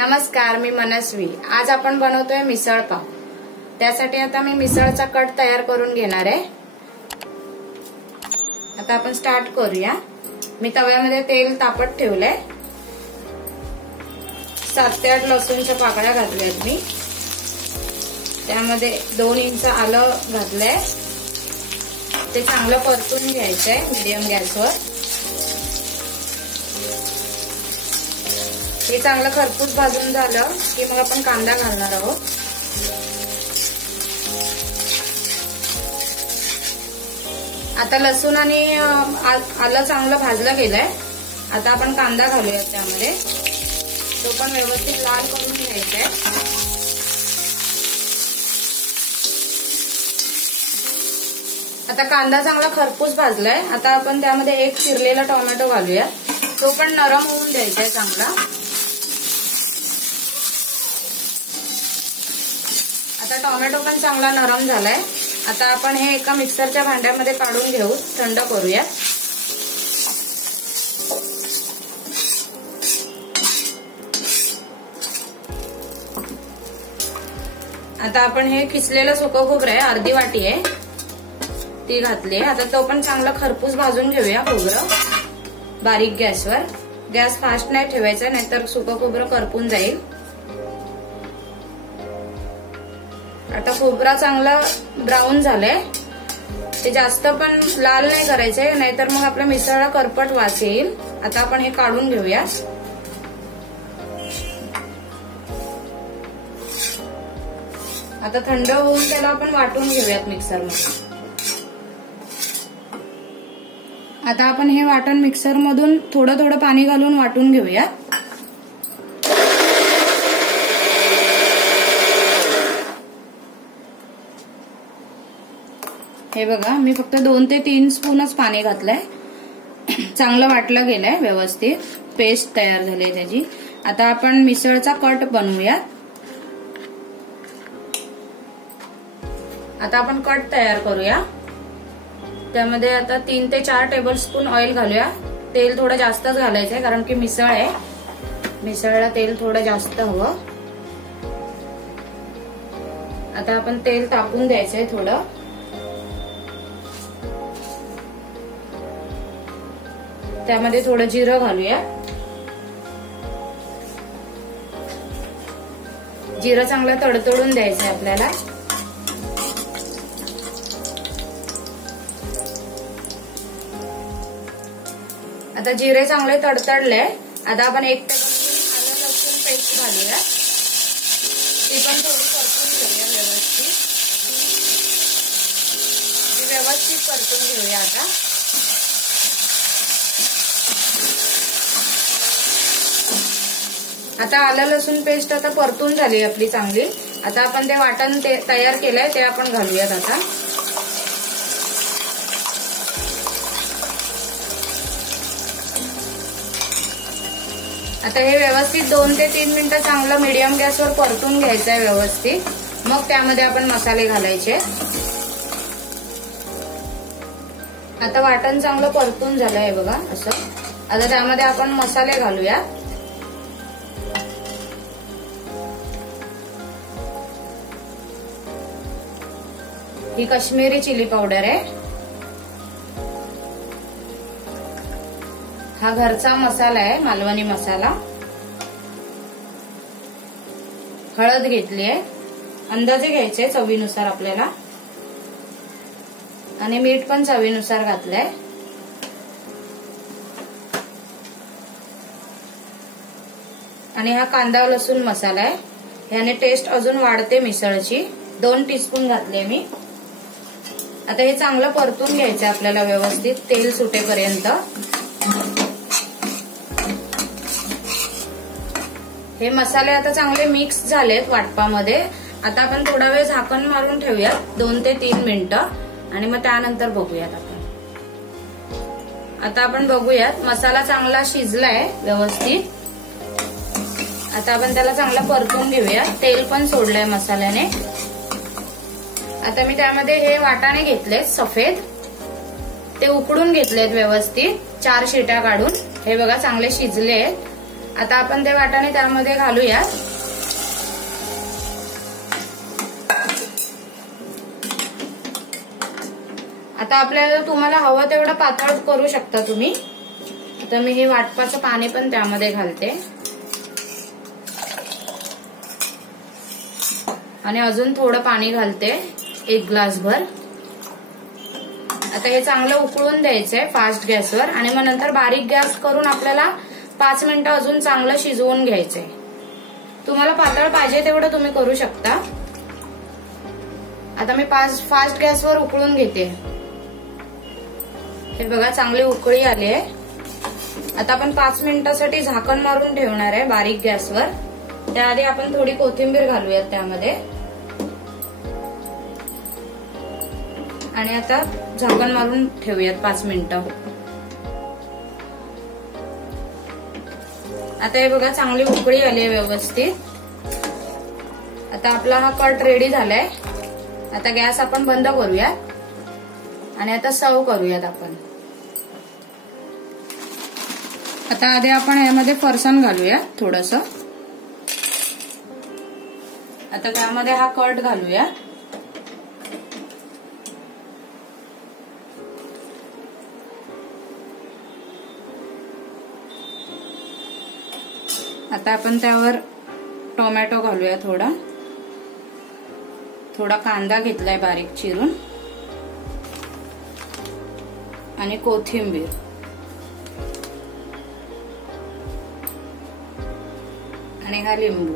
नमस्कार, मी मनस्वी। आज आपण बनवतोय मिसळ पाव। त्यासाठी आता मी मिसळचा कट तयार करून घेणार आहे। आता आपण स्टार्ट करूया। मी तव्यामध्ये तेल तापत ठेवलंय। 7 ते 8 लसूणच्या पाकळ्या घातल्यात मी। त्यामध्ये 2 इंच आलं घातलंय। ते चांगलं परतून घ्यायचंय मीडियम गॅसवर। हे चांगलं खरपूस भाजून झालं की मग आपण कांदा घालणार आहोत। आता लसूण आणि आलं चांगलं भाजलं गेलंय। आता आपण कांदा घालूया त्यामध्ये। तो पण व्यवस्थित लाल करून घ्यायचा आहे। आता कांदा चांगला खरपूस भाजलाय। आता आपण त्यामध्ये 1 चिरलेला टोमॅटो घालूया। तो पण नरम होऊन द्यायचा आहे चांगला। आता टोमॅटो पण चांगला नरम झालाय। आता आपण हे एका मिक्सरच्या भांड्यामध्ये काढून घेऊ, थंड करूया। आता आपण हे किसलेलं सुकं खोबरं आहे, अर्धी वाटी आहे, ती घातली आहे। आता तो पण चांगला खरपूस भाजून घेऊया खोबरं बारीक गॅसवर। गॅस फास्ट नाही ठेवायचा, नाहीतर सुकं खोबरं करपून जाईल। आता खोबरा चांगला ब्राऊन झालाय। ते जास्त पण लाल नाही करायचंय, नाहीतर मग आपल्या मिसळला करपट वास येईल। आता आपण हे काढून घेऊया। आता थंड होऊन त्याला आपण वाटून घेऊयात मिक्सरमध्ये। आता आपण हे वाटण मिक्सर मधून थोडं थोडं पाणी घालून वाटून घेऊया। हे बघा, मी फक्त 2 ते 3 स्पूनच पाणी घातलंय। चांगलं वाटलं गेलंय, व्यवस्थित पेस्ट तयार झाली त्याची। आता आपण मिसळचा कट बनवूया। आता आपण कट तयार करूया। त्यामध्ये आता 3 ते 4 टेबलस्पून ऑइल घालूया। तेल थोडं जास्तच घालायचंय, कारण की मिसळ आहे, मिसळला तेल थोडं जास्त हवं। आता आपण तेल तापून द्यायचंय थोडं। त्यामध्ये थोडं जिरं घालूया। जिरं चांगलं तडतडून द्यायचंय आपल्याला। आता जिरे चांगले तडतडले। आता आपण 1 टेबलस्पून आलं लसूण पेस्ट घालूया। ती पण थोडी परतून घेऊया व्यवस्थित परतून घेऊया। आता आलं लसूण पेस्ट आता परतून झाली आपली चांगली। आता आपण ते वाटण तयार केलंय ते आपण घालूयात आता। आता हे व्यवस्थित 2 ते 3 मिनिटं चांगलं मीडियम गॅसवर परतून घ्यायचंय व्यवस्थित। मग त्यामध्ये आपण मसाले घालायचे। आता वाटण चांगलं परतून झालंय बघा असं। आता त्यामध्ये आपण मसाले घालूया। ही काश्मीरी चिली पावडर आहे। हा घरचा मसाला आहे, मालवणी मसाला। हळद घेतली आहे, अंदाजे घ्यायचे चवीनुसार आपल्याला। आणि मीठ पण चवीनुसार घातलंय। आणि हा कांदा लसूण मसाला आहे। ह्याने टेस्ट अजून वाढते मिसळची। 2 टीस्पून घातले मी। आता हे चांगलं परतून घ्यायचं आपल्याला व्यवस्थित, तेल सुटेपर्यंत। हे मसाले आता चांगले मिक्स झालेत वाटपामध्ये। आता आपण थोडा वेळ झाकण मारून ठेवूया, 2 ते 3 मिनिटं, आणि मग त्यानंतर बघूयात आपण। आता आपण बघूयात, मसाला चांगला शिजलाय व्यवस्थित। आता आपण त्याला चांगला परतून घेऊया। तेल पण सोडलंय मसाल्याने। आता मी त्यामध्ये हे वाटाणे घेतलेत सफेद, ते उकडून घेतलेत व्यवस्थित 4 शिट्या काढून। हे बघा चांगले शिजले आहेत। आता आपण ते वाटाणे त्यामध्ये घालूया. आता आपल्याला तुम्हाला हवं तेवढं पातळ करू शकता तुम्ही. आता मी हे वाटपाचं पाणी पण त्यामध्ये घालते आणि अजून थोडं पाणी घालते, 1 ग्लासभर. आता हे चांगलं उकळून द्यायचंय फास्ट गॅसवर आणि मग नंतर बारीक गॅस करून आपल्याला 5 मिनिटं अजून चांगलं शिजवून घ्यायचंय. तुम्हाला पातळ पाहिजे तेवढं तुम्ही करू शकता. आता मी फास्ट गॅसवर उकळून घेते. हे बघा चांगली उकळी आली आहे. आता आपण 5 मिनिटासाठी झाकण मारून ठेवणार आहे बारीक गॅसवर. त्याआधी आपण थोडी कोथिंबीर घालूयात त्यामध्ये आणि आता झाकण मारून ठेवूयात 5 मिनिटं. आता हे बघा चांगली उकळी आली आहे व्यवस्थित. आता आपला हा कट रेडी झालाय. आता गॅस आपण बंद करूयात आणि आता सर्व करूयात आपण. आता आधी आपण यामध्ये फरसाण घालूया थोडस. आता त्यामध्ये हा कट घालूया. आता आपण त्यावर टोमॅटो घालूया थोडा कांदा घेतलाय बारीक चिरून आणि कोथिंबीर आणि हा लिंबू.